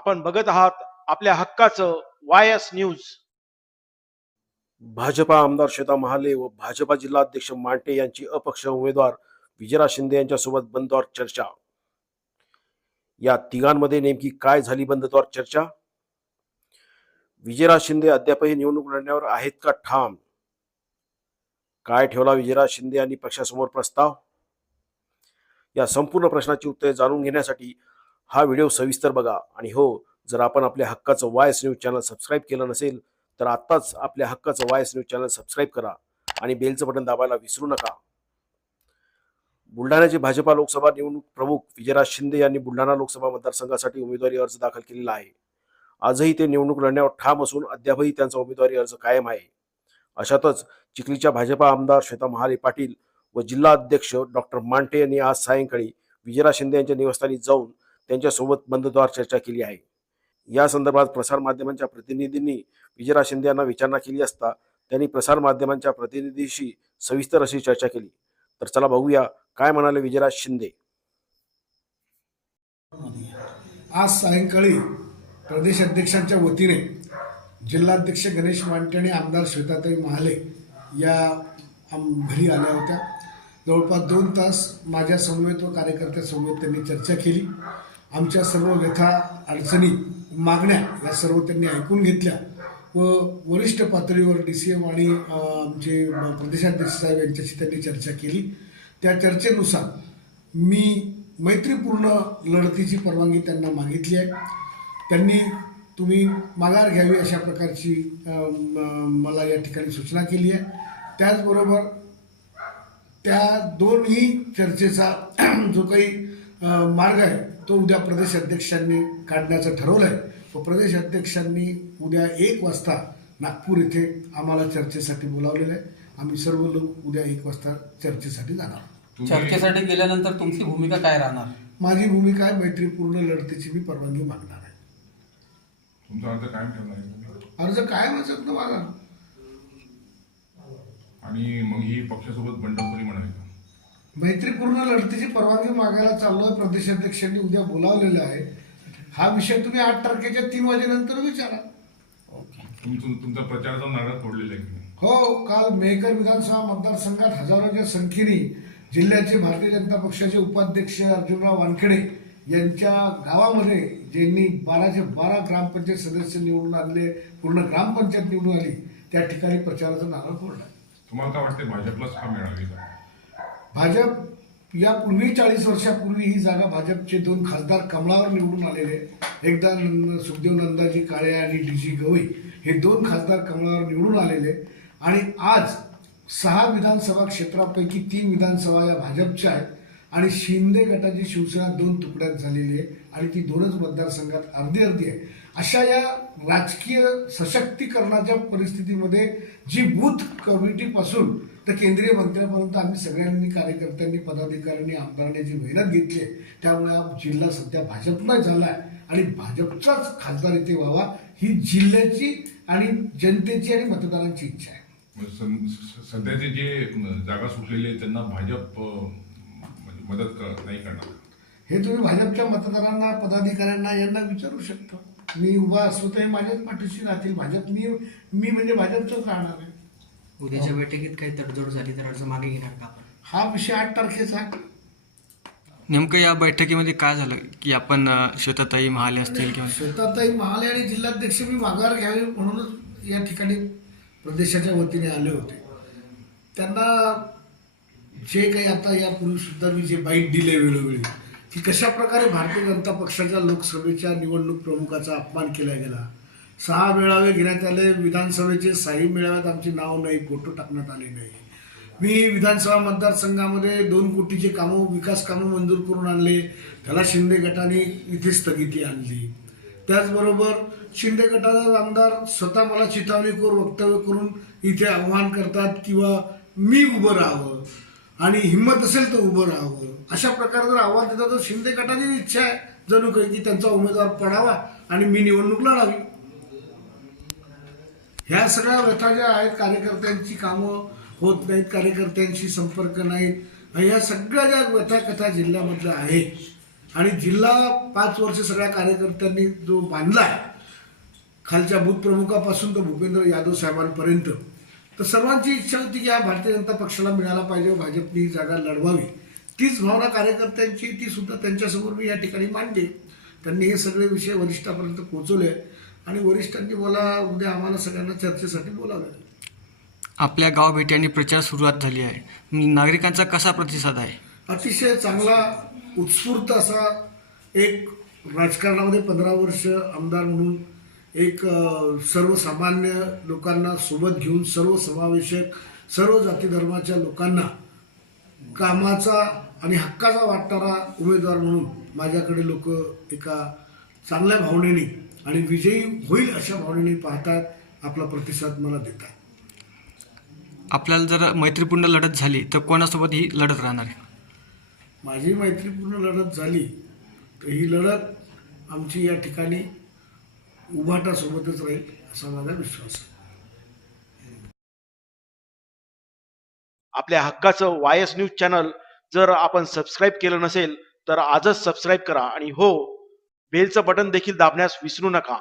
आपण बघत आहात आपल्या हक्काचं वाय एस न्यूज. भाजपा आमदार श्वेता महाले व भाजपा जिल्हाध्यक्ष मांटे यांची अपक्ष उमेदवार विजयराज शिंदे यांच्यासोबत बंदवर चर्चा. या तिघांमध्ये नेमकी काय झाली बंदद्वार चर्चा? विजयराज शिंदे अद्यापही निवडणूक लढण्यावर आहेत का ठाम? काय ठेवला विजयराज शिंदे यांनी पक्षासमोर प्रस्ताव? या संपूर्ण प्रश्नाची उत्तरे जाणून घेण्यासाठी हा व्हिडिओ सविस्तर बघा. आणि हो जर आपण आपल्या हक्काचं वायस न्यूज चॅनल सबस्क्राईब केलं नसेल तर आत्ताच आपल्या हक्काचं वायस न्यूज चॅनल सबस्क्राईब करा आणि बेलचं बटन दाबायला विसरू नका. बुलढाण्याचे भाजपा लोकसभा निवडणूक प्रमुख विजयराज शिंदे यांनी बुलढाणा लोकसभा मतदारसंघासाठी उमेदवारी अर्ज दाखल केलेला आहे. आजही ते निवडणूक लढण्यावर ठाम असून अद्यापही त्यांचा उमेदवारी अर्ज कायम आहे. अशातच चिखलीच्या भाजपा आमदार श्वेता महाले पाटील व जिल्हा अध्यक्ष डॉक्टर मांटे यांनी आज सायंकाळी विजयराज शिंदे यांच्या निवासस्थानी जाऊन त्यांच्यासोबत बंदद्वार चर्चा केली आहे. या संदर्भात प्रसारमाध्यमांच्या प्रतिनिधींनी विजयराज शिंदे यांना विचारणा केली असता त्यांनी प्रसारमाध्यमांच्या प्रतिनिधीशी सविस्तर अशी चर्चा केली. तर चला बघूया काय म्हणाले विजयराज शिंदे. आज सायंकाळी प्रदेश अध्यक्षांच्या वतीने जिल्हाध्यक्ष गणेश मांटे आणि आमदार श्वेताताई महाले या घरी आल्या होत्या. जवळपास दोन तास माझ्या समवेत व कार्यकर्त्या समवेत त्यांनी चर्चा केली. आमच्या सर्व व्यथा अडचणी मागण्या या सर्व त्यांनी ऐकून घेतल्या. व वरिष्ठ पातळीवर डी सी एम आणि आमचे प्रदेशाध्यक्ष साहेब यांच्याशी त्यांनी चर्चा केली. त्या चर्चेनुसार मी मैत्रीपूर्ण लढतीची परवानगी त्यांना मागितली आहे. त्यांनी तुम्ही माघार घ्यावी अशा प्रकारची मला या ठिकाणी सूचना केली आहे. त्याचबरोबर त्या दोनही चर्चेचा जो काही मार्ग आहे. तो उद्या प्रदेश अध्यक्षांनी काढण्याचं ठरवलं आहे व प्रदेश अध्यक्षांनी उद्या एक वाजता नागपूर येथे आम्हाला चर्चेसाठी बोलावलेलं आहे. आम्ही सर्व लोक उद्या एक वाजता चर्चेसाठी जाणार. चर्चेसाठी गेल्यानंतर तुमची भूमिका काय राहणार? माझी भूमिका आहे मैत्रीपूर्ण लढतीची मी परवानगी मागणार आहे. तुमचा अर्ज कायम ठेवणार आहे तुम्ही? अर्ज काय वाचत ना माझा. आणि मग ही पक्षासोबत बंडखोरी म्हणाली का? मैत्रीपूर्ण लढतीची परवानगी मागायला चाललोय प्रदेशाध्यक्षांनी उद्या बोलावलेलं आहे. हा विषय तुम्ही आठ तारखेच्या तीन वाजेनंतर विचारा. तुम तुम- तुमचा प्रचाराचा नारळ फोडलेला आहे? हो काल मेहकर विधानसभा मतदारसंघात हजारोच्या संख्येने जिल्ह्याचे भारतीय जनता पक्षाचे उपाध्यक्ष अर्जुनराव वानखेडे यांच्या गावामध्ये ज्यांनी बाराचे बारा ग्रामपंचायत सदस्य निवडून आणले पूर्ण ग्रामपंचायत निवडून आली त्या ठिकाणी प्रचाराचा नारळ फोडला. तुम्हाला काय वाटते भाजपलाच का मिळावी का? भाजप यापूर्वी चाळीस वर्षापूर्वी ही जागा भाजपचे दोन खासदार कमळावर निवडून आलेले. एकदा नंद- सुखदेव नंदाजी काळे आणि डी जी गवई हे दोन खासदार कमळावर निवडून आलेले. आणि आज सहा विधानसभा क्षेत्रापैकी तीन विधानसभा या भाजपच्या आहेत. आणि शिंदे गटाची शिवसेना दोन तुकड्यात झालेली आहे. आणि ती दोनच मतदारसंघात अर्धी अर्धी आहे. अशा या राजकीय सशक्तीकरणाच्या परिस्थितीमध्ये जी बूथ कमिटीपासून तर केंद्रीय मंत्र्यापर्यंत आम्ही सगळ्यांनी कार्यकर्त्यांनी पदाधिकाऱ्यांनी आमदारांनी जी मेहनत घेतली आहे त्यामुळे हा जिल्हा सध्या भाजपनं झाला आहे आणि भाजपचाच खासदार इथे व्हावा ही जिल्ह्याची आणि जनतेची आणि मतदारांची इच्छा आहे. सध्याचे जे जागा सुटलेले त्यांना भाजप म्हणजे मदत नाही करणार. हे तुम्ही भाजपच्या मतदारांना पदाधिकाऱ्यांना यांना विचारू शकता. मी उभा असलो तर हे माझ्याच पाठीशी राहतील. भाजप मी मी म्हणजे भाजपचंच राहणार आहे. उद्याच्या बैठकीत काही तडजोड झाली तर अर्ज मागे घेणार का आपण? हा विषय आठ तारखेचा आहे. नेमकं या बैठकीमध्ये काय झालं? की आपण अ, श्वेताताई महाले असतील किंवा स्वतःताई महाले आणि जिल्हाध्यक्ष मी माघार घ्यावी म्हणूनच या ठिकाणी प्रदेशाच्या वतीने आले होते. त्यांना जे काही आता यापूर्वी सुद्धा मी जे बाईट दिले वेळोवेळी की कशा प्रकारे भारतीय जनता पक्षाच्या लोकसभेच्या निवडणूक प्रमुखाचा अपमान केला गेला सहा मेळावे घेण्यात आले. विधानसभेचे साही मेळाव्यात आमचे नाव नाही फोटो टाकण्यात आले नाही. मी विधानसभा मतदारसंघामध्ये दोन कोटीचे कामं विकास कामं मंजूर करून आणले. त्याला शिंदे गटाने इथे स्थगिती आणली. त्याचबरोबर शिंदे गटाचा आमदार स्वतः मला चिथावणी करून वक्तव्य करून इथे आव्हान करतात किंवा मी उभं राहावं आणि हिंमत असेल तर उभं राहावं. अशा प्रकारे जर आव्हान देतात तर शिंदे गटाची इच्छा आहे. जणू काही की त्यांचा उमेदवार पडावा आणि मी निवडणूक लढावी. ह्या सगळ्या व्यथा ज्या आहेत कार्यकर्त्यांची कामं होत नाहीत कार्यकर्त्यांशी संपर्क नाहीत. ह्या सगळ्या ज्या व्यथा कथा जिल्ह्यामधल्या आहेत आणि जिल्हा पाच वर्ष सगळ्या कार्यकर्त्यांनी जो बांधला आहे खालच्या बूथ प्रमुखापासून तर भूपेंद्र यादव साहेबांपर्यंत तर सर्वांची इच्छा होती की हा भारतीय जनता पक्षाला मिळाला पाहिजे भाजपनी ही जागा लढवावी. तीच भावना कार्यकर्त्यांची ती सुद्धा त्यांच्यासमोर मी या ठिकाणी मांडली. त्यांनी हे सगळे विषय वरिष्ठापर्यंत पोहोचवले. आणि वरिष्ठांनी मला उद्या आम्हाला सगळ्यांना चर्चेसाठी बोलावलं आपल्या गाव भेटी आणि प्रचार सुरुवात झाली आहे. नागरिकांचा कसा प्रतिसाद आहे? अतिशय चांगला उत्स्फूर्त असा एक राजकारणामध्ये पंधरा वर्ष आमदार म्हणून एक सर्वसामान्य लोकांना सोबत घेऊन सर्वसमावेशक सर्व जाती धर्माच्या लोकांना कामाचा आणि हक्काचा वाटणारा उमेदवार म्हणून माझ्याकडे लोक एका चांगल्या भावनेने आणि विजयी होईल अशा भावनेने पाहतात आपला प्रतिसाद मला देतात. आपल्याला जर मैत्रीपूर्ण लढत झाली तर कोणासोबत ही लढत राहणार आहे? माझी मैत्रीपूर्ण लढत झाली तर ही लढत आमची या ठिकाणी उभाटासोबतच राहील असा माझा विश्वास आहे. आपल्या हक्काचं वाय एस न्यूज चॅनल जर आपण सबस्क्राईब केलं नसेल तर आजच सबस्क्राईब करा. आणि हो बेलचं बटन देखील दाबण्यास विसरू नका.